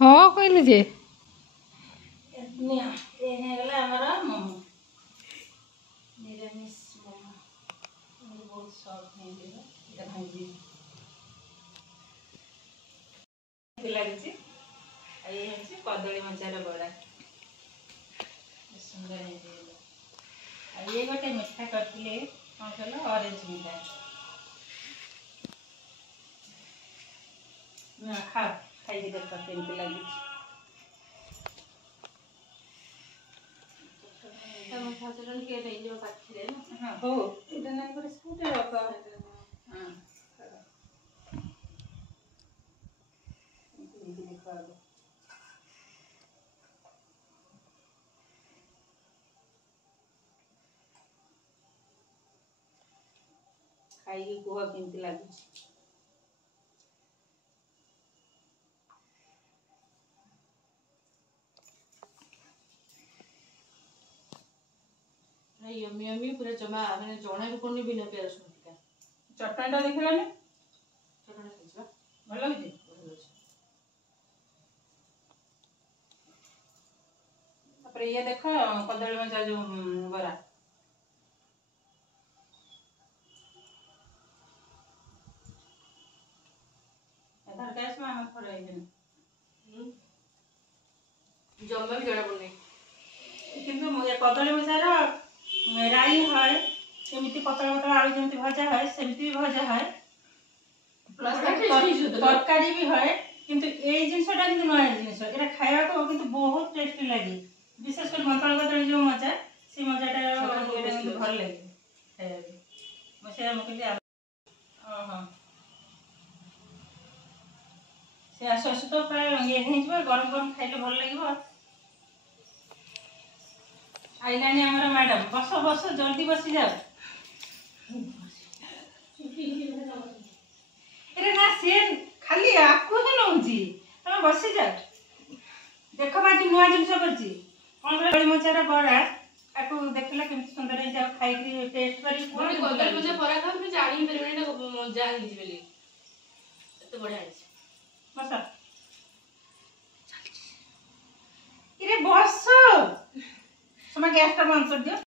हाँ कहलु जे निरामिष मोमो बहुत शौक है लगे कदली मचार बड़ा सुंदर ये गोटे मिठा करते कौन कल ऑरेंज मिठा खाओ खाई देख केमती लगे हाँ हो ना गोटे स्कूटी रख हाँ देख खाई कह केमती लगे यमी यमी पूरा जमा माने जणा भी कोनी बिना प्याज रसुन टिका चटनीटा देखलानी चटणी खाइबा भल लगे ये देख कदली मचा जो बरा जम्मा भी जड़ा पड़े किंतु कदली मचार राई है सेमती पतला पतला आलू जमी भजा है सेमती भजा है तरकारी भी है किंतु ये जिनसा नया जिनस ये खाया किंतु बहुत टेस्टी लगे विशेषकर मंथन कदली जो मजा से मजाटा भल लगे खाया से आसु आसु तो प्राय ये गरम गरम खाइले भल लगे आईलानी आमर मैडम बस बस जल्दी बसी जाओ अरे ना से खाली आपको ही नौची तुम बसी जाओ देख बाजी नुआ जिन कर मचार बड़ा आपको देखला केमती सुंदर है जाओ खाई टेस्ट करी कदली मजा बरा खा मैं जानी परबेनी ना मजा आनी जी बेली तो बढ़िया है बस इरे बस समय गैस टा बंद कर दियो।